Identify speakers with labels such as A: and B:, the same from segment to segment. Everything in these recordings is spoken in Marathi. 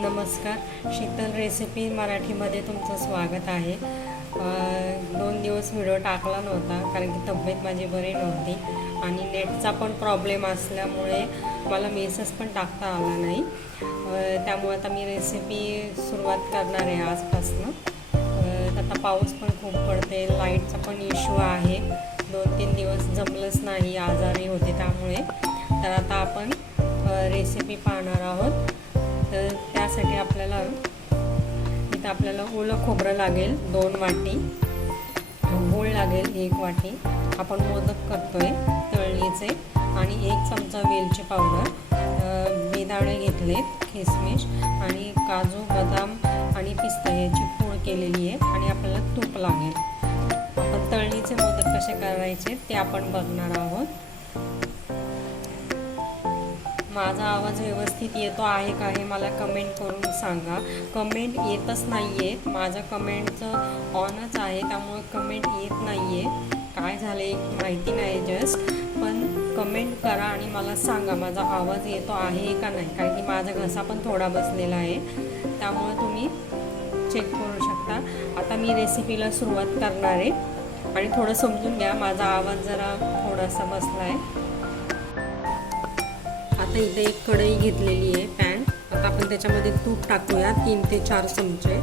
A: नमस्कार. शीतल रेसिपी मराठीमध्ये तुमचं स्वागत आहे. दोन दिवस व्हिडिओ टाकला नव्हता कारण की तब्येत माझी बरी नव्हती आणि नेटचा पण प्रॉब्लेम असल्यामुळे मला मेसेज पण टाकता आला नाही. त्यामुळे आता मी रेसिपी सुरुवात करणार आहे आजपासनं. आता पाऊस पण खूप पडते लाईटचा पण इश्यू आहे. दोन तीन दिवस जमलंच नाही आजारी होते त्यामुळे. तर आता आपण रेसिपी पाहणार आहोत. तर त्यासाठी आपल्याला इथं आपल्याला ओलं खोबरं लागेल दोन वाटी. गूळ लागेल एक वाटी. आपण मोदक करतोय तळणीचे. आणि एक चमचा वेलची पावडर बेदाणे घेतलेत किसमिश आणि काजू बदाम आणि पिस्ता याची पूड केलेली आहे आणि आपल्याला तूप लागेल. आपण तळणीचे मोदक कसे करायचे ते आपण बघणार आहोत. माझा आवाज व्यवस्थित येतो आहे का हे मला कमेंट करून सांगा. कमेंट येतच नाही आहे माझं कमेंटचं ऑनच आहे त्यामुळे कमेंट येत नाही आहे काय झालं एक माहिती नाही जस्ट पण कमेंट करा आणि मला सांगा माझा आवाज येतो आहे का नाही. कारण की माझा घसा पण थोडा बसलेला आहे. त्यामुळे तुम्ही चेक करू शकता. आता मी रेसिपीला सुरुवात करणार आहे. आणि थोडं समजून घ्या माझा आवाज जरा थोडासा बसला आहे आता इथे एक कढई घेतलेली आहे पॅन आता आपण त्याच्यामध्ये तूप टाकूया तीन ते चार चमचे.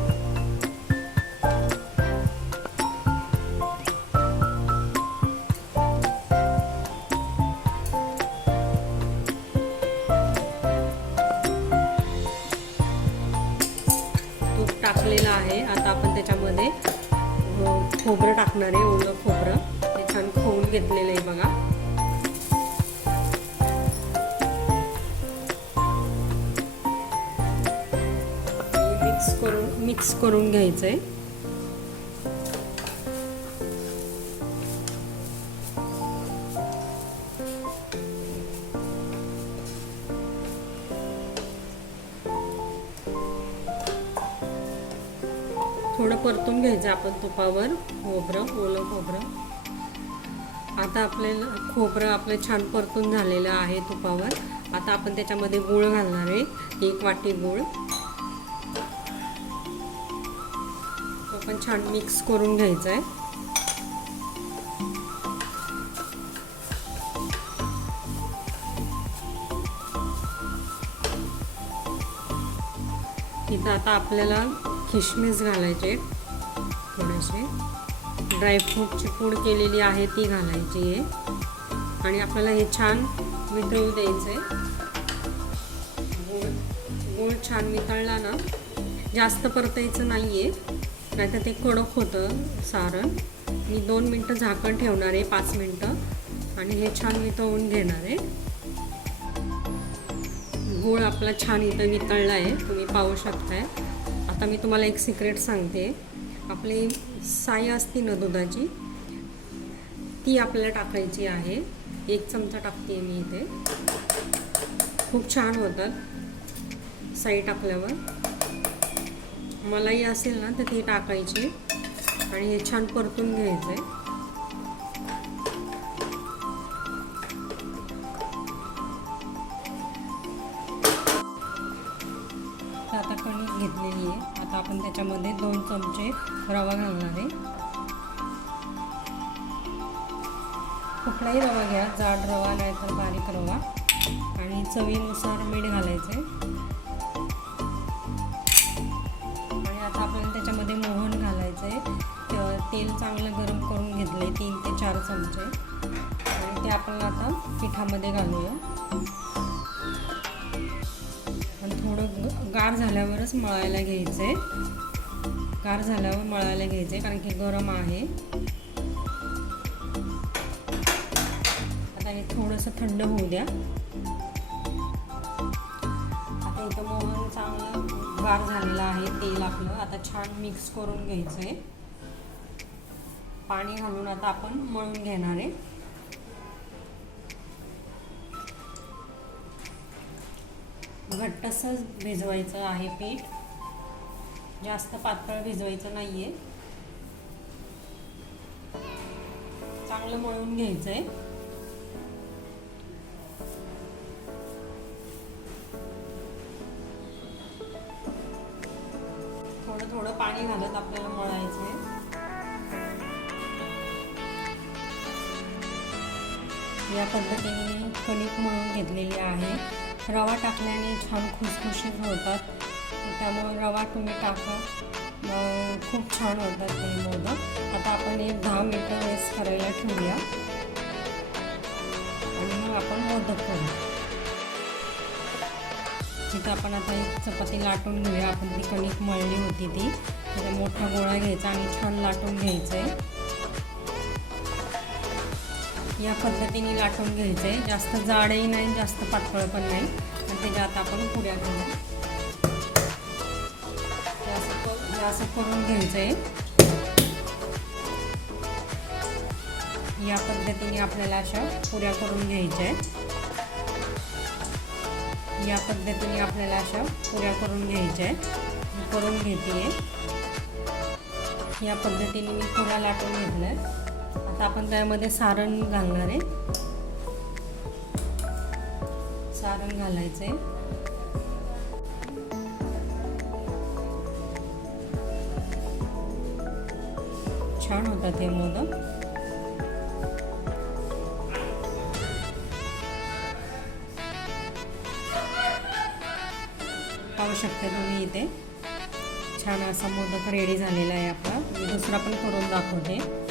A: तूप टाकलेलं आहे. आता आपण त्याच्यामध्ये खोबरं टाकणार आहे ओलं खोबरं. ते छान खोवून घेतलेलं आहे बघा. मिक्स करून घ्यायचं आहे थोडं परतून घ्यायचं आपण तुपावर खोबरं ओलं खोबरं. आता आपल्याला खोबरं आपलं छान परतून झालेलं आहे तुपावर. आता आपण त्याच्यामध्ये गूळ घालणार आहे. एक वाटी गूळ. छान मिक्स करून घ्यायचं आहे तिथं आता आपल्याला किशमिश घालायचे थोडेसे. ड्रायफ्रूटची पूड केलेली आहे ती घालायची आहे. आणि आपल्याला हे छान वितळू द्यायचं आहे गोळ गोळ छान वितळला ना जास्त परतायचं नाही आहे नाहीतर ते कडक होतं सारण. मी दोन मिनटं झाकण ठेवणार आहे पाच मिनटं. आणि हे छान वितळून घेणार आहे. गूळ आपला छान इथं वितळला आहे तुम्ही पाहू शकताय. आता मी तुम्हाला एक सिक्रेट सांगते. आपली साय असती ना दुधाची ती आपल्याला टाकायची आहे. एक चमचा टाकते मी इथे. खूप छान होतात साई टाकल्यावर. मलाई असेल ना तर ती टाकायची. आणि हे छान परतून घ्यायचं आहे आता कणिक घेतलेली आहे. आता आपण त्याच्यामध्ये दोन चमचे रवा घालणार आहे. कुठलाही रवा घ्या जाड रवा नाही तर बारीक रवा. आणि चवीनुसार मीठ घालायचे आहे तेल चांगलं गरम करून घेतलं आहे तीन ते चार चमचे. आणि ते आपण आता पिठामध्ये घालूया. आणि थोडं ग- गार झाल्यावरच मळायला घ्यायचं. आहे गार झाल्यावर मळायला घ्यायचं आहे कारण की गरम आहे. आता हे थोडंसं थंड होऊ द्या. आता इथं मोहन चांगलं गार झालेलं आहे तेल आपलं. आता छान मिक्स करून घ्यायचं आहे पाणी घालून आता आपण मळून घेणार आहे. घट्टसच भिजवायचं आहे पीठ. जास्त पातळ भिजवायचं नाही आहे चांगलं मळून घ्यायचं आहे थोडं थोडं पाणी घालत आपल्याला मळायचं आहे या पद्धतीने कणिक मळून घेतलेली आहे. रवा टाकल्याने छान खुसखुशीत होतात. त्यामुळे रवा तुम्ही टाका. मग खूप छान होतात ते मोदक. आता आपण एक दहा मिनटं वेस्ट करायला ठेवूया. आणि मग आपण मोदक करू. तिथं आपण आता एक चपाती लाटून घेऊया. आपण ती कणिक मळली होती ती. त्याचा मोठा गोळा घ्यायचा आणि छान लाटून घ्यायचं आहे या पद्धतीने लाटून घ्यायचं. आहे जास्त जाडही नाही जास्त पातळ पण नाही. आणि त्याच्यात आपण पुड्या घेऊ असं करून घ्यायचं आहे या पद्धतीने आपल्याला अशा पुऱ्या करून घ्यायच्या आहेत. या पद्धतीने आपल्याला अशा पुऱ्या करून घ्यायच्या आहेत. करून घेते या पद्धतीने मी पुऱ्या लाटून घेतल्या आता आपण त्यामध्ये सारण घालणार आहे. सारण घालायचं आहे छान होतात हे मोदक. पाहू शकता तुम्ही इथे. छान असा मोदक रेडी झालेला आहे आपला. मी दुसरा पण करून दाखवते.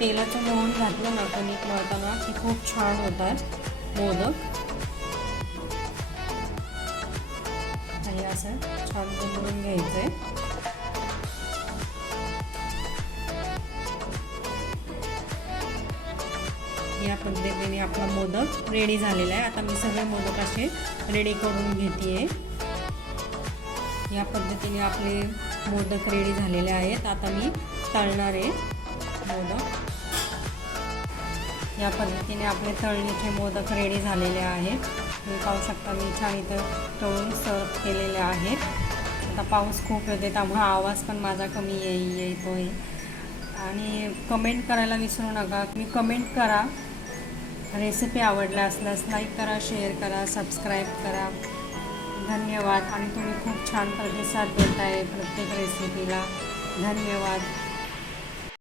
A: तेलाचं मोहन घातलं ना कणिक मळताना की खूप छान होतात मोदक. आणि असं छान बनवून घ्यायचं आहे या पद्धतीने आपला मोदक रेडी झालेला आहे. आता मी सगळे मोदक असे रेडी करून घेते या पद्धतीने आपले मोदक रेडी झालेले आहेत. आता मी तळणार आहे मोदक या पद्धतीने आपले तळणीचे मोदक रेडी झालेले आहेत. तुम्ही पाहू शकता मी छान इथं तळून सर्व केलेले आहेत. आता पाऊस खूप येते त्यामुळे आवाज पण माझा कमी येई येतो आहे आणि कमेंट करायला विसरू नका. तुम्ही कमेंट करा. रेसिपी आवडल्या असल्यास लाईक करा शेअर करा सबस्क्राईब करा. धन्यवाद. आणि तुम्ही खूप छान प्रतिसाद देत आहे प्रत्येक रेसिपीला धन्यवाद.